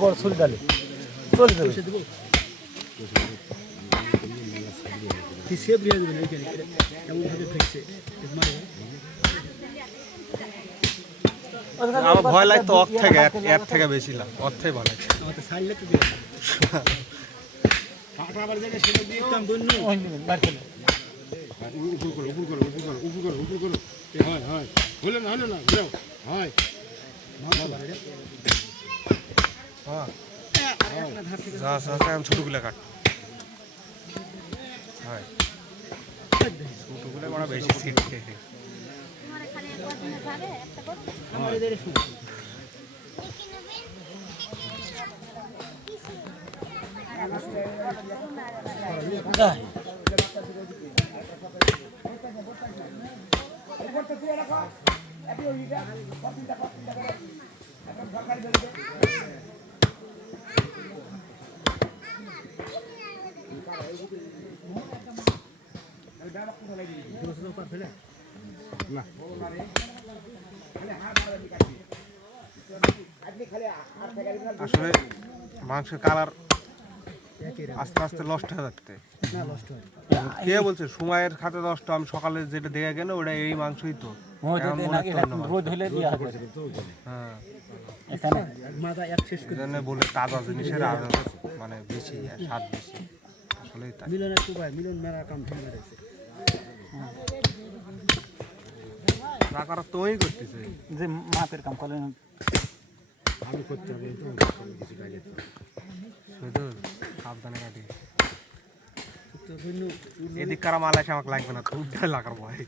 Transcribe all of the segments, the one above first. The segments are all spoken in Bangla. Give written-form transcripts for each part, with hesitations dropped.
বড় ছুরি ডালে চলে যাবে আমার ভয় লাগতো অর্থ থেকে এর থেকে বেশি লাভ অর্থই ভালো লাগছে ছোটগুলো কাট হয় ছোটগুলো বড় বেশি সিট খেয়ে আসলে মাংসের কালার আস্তে আস্তে নষ্ট হয়ে যাচ্ছে কে বলছে সময়ের খাতে নষ্ট আমি সকালে যেটা দেখে গেল ওটা এই মাংসই তো হ্যাঁ বলে তাজা জিনিসের মানে বেশি স্বাদ বেশি আসলেই তাই না করা তুই করতেছে যে মাপের কাম করলেন আমি করতে হবে শুধু সাবধানে কাটি এদিক কারা মাল এসে আমাকে লাগবে না তুই লাগার ভয়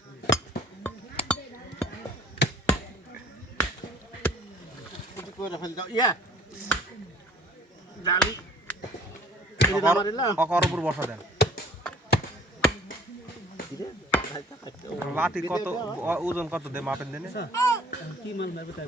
অকর উপর বসা দেন লাতি কত ওজন কত দে মাপেন দেন কি মাল মারবে তাই